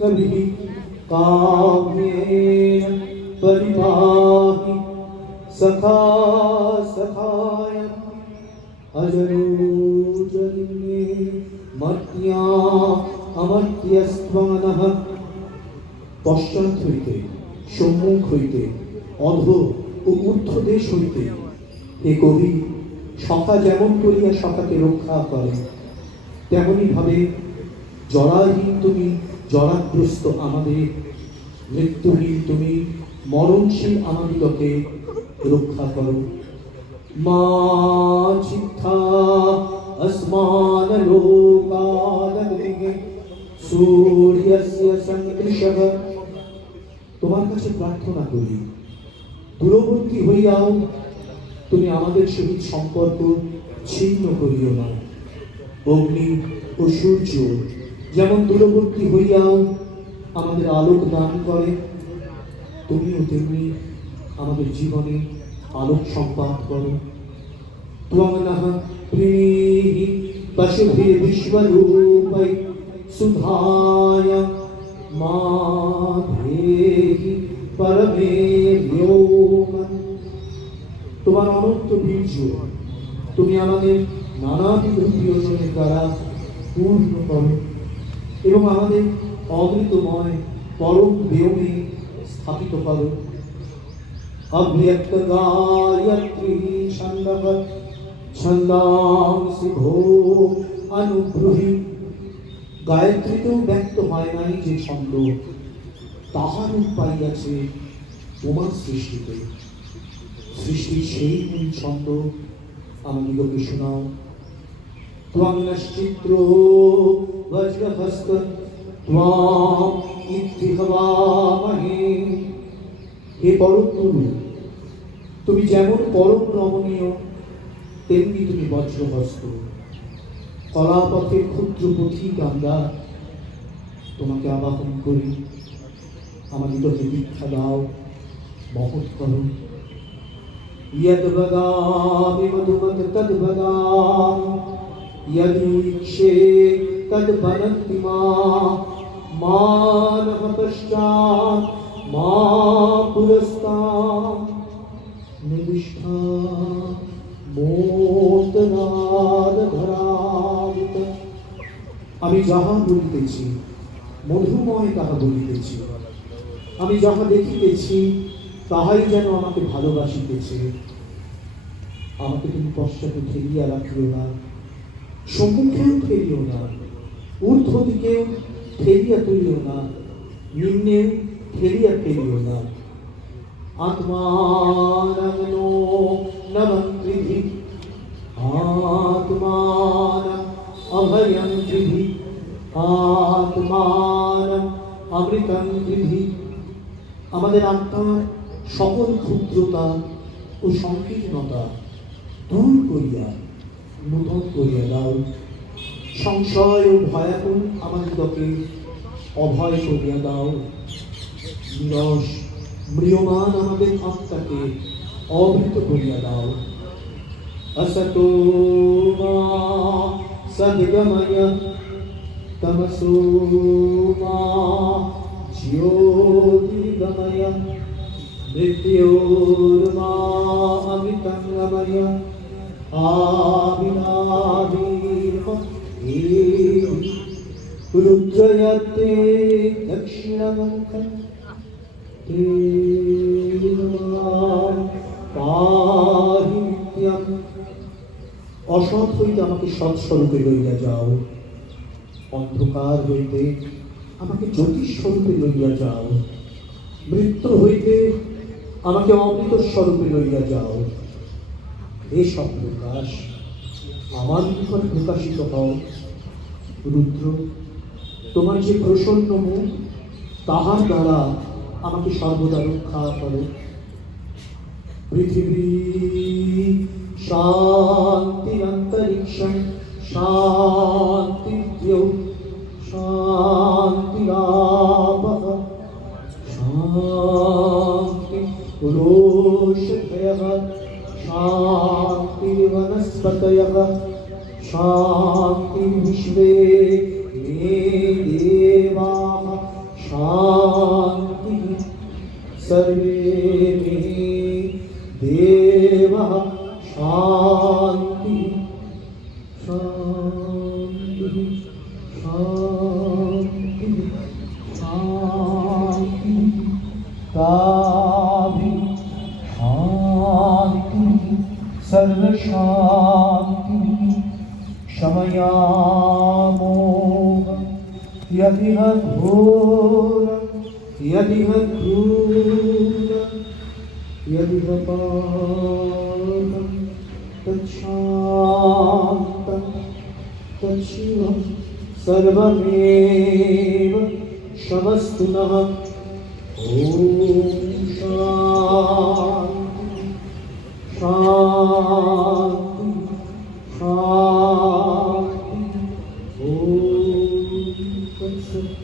कविः काव्येन परिपाहि सखा सखाय अजरोजलिने मर्त्या अमर्त्यस्त्वनः। পশ্চাৎ হইতে, সম্মুখ হইতে, অধ ও ঊর্ধ্ব দেশ হইতে হে কবি সখা যেমন করিয়া সখাকে রক্ষা করে, তেমনি ভাবে জরাহীন তুমি জরাগ্রস্ত আমাদের, মৃত্যুহীন তুমি মরণশীল আমাদিগকে রক্ষা করো। মা চিত্তা আসমান লোকাদগ্নিঃ সূর্যস্য সংকৃশঃ। তোমার কাছে প্রার্থনা করি, দূরবর্তী হইয়াও তুমি আমাদের সহিত সম্পর্ক ছিন্ন করিও না। অগ্নি ও সূর্য যেমন দূরবর্তী হইয়াও আমাদের আলোক দান করে, তুমিও তেমনি আমাদের জীবনে আলোক সম্পাদ করো। ত্বং নঃ প্রেহি পশুভিঃ বিশ্বরূপৈ সুধায় মা ধেহি পরমে ব্যোমন। তোমার অনন্ত বীর্য তুমি আমাদের নানাবিধ প্রিয়জনের দ্বারা পূর্ণ করো এবং আমাদের অমৃতময় পরম ব্যোমে স্থাপিত করো। অব্যক্ত গায়ত্রী ছন্দঃ ছন্দাংসি ভো অনুব্রূহি। গায়ত্রীতেও ব্যক্ত হয় নাই যে ছন্দ, তাহার রূপ পাইয়াছে তোমার সৃষ্টিতে। সৃষ্টির সেই মূল ছন্দ আমাদিগকে শোনাও। ত্বং নশ্চিত্র বজ্রহস্ত ত্বাং ইতি হবামহে। হে পরম গুরু, তুমি যেমন পরম রমণীয় তেমনি তুমি বজ্রহস্ত। কলাপথের ক্ষুদ্র পথিক আমরা তোমাকে আবাহন করি, আমাদিগকে দীক্ষা দাও, মহৎ করো। यद् वदामि मधुमत् तद् वदामि यदीक्षे तद् वदन्ति मा नः पश्चात् मा पुरस्तात् निविष्ठा মোদনাদধরাবিত। আমি যাহা বলিতেছি মধুময় তাহা বলিতেছি, আমি যাহা দেখিতেছি তাহাই যেন আমাকে ভালোবাসিতেছে। আমাকে তুমি পশ্চাতে ঠেলিয়া রাখিও না, সম্মুখেও ঠেলিও না, ঊর্ধ্ব দিকেও ঠেলিয়া তুলিও না, নিম্নেও ঠেলিয়া ফেলিও না। আত্মানং নো নমঃ কৃধি আত্মানং অভয়ং কৃধি আত্মানং অমৃতং কৃধি। আমাদের আত্মার সকল ক্ষুদ্রতা ও সংকীর্ণতা দূর করিয়া নূতন করিয়া দাও। সংশয় ও ভয়াকুল আমাদিগকে অভয় করিয়া দাও। নিরস ম্রিয়মান আমাদের আত্মাকে অবৃত করিয়া দাও। असतो मा सद्गमय तमसो मा ज्योतिर्गमय मृत्योर्मा अमृतं गमय आविराविर्महि रुद्रयते दक्षिणमुखं पाहि नित्यम्। অসৎ হইতে আমাকে সৎস্বরূপে লইয়া যাও, অন্ধকার হইতে আমাকে জ্যোতিস্বরূপে লইয়া যাও, মৃত্যু হইতে আমাকে অমৃত স্বরূপে লইয়া যাও। এসব প্রকাশ আমার নিকট প্রকাশিত হও। রুদ্র, তোমার যে প্রসন্ন মুখ তাহার দ্বারা আমাকে সর্বদা রক্ষা করো। পৃথিবী শান্তি অন্তরিক্ষং শান্তিদ্যৌ শান্তিরাপঃ শান্তি পুরুষভয়ঃ शान्तिर्वनस्पतयः शान्तिर्विश्वे मे देव यदिह घोरं यदिह क्रूरं यदिह पापं तच्छान्तं तच्छिवं सर्वमेव शमस्तु नः। ॐ शान्ति शान्ति शान्ति। ॐ तत्सत्।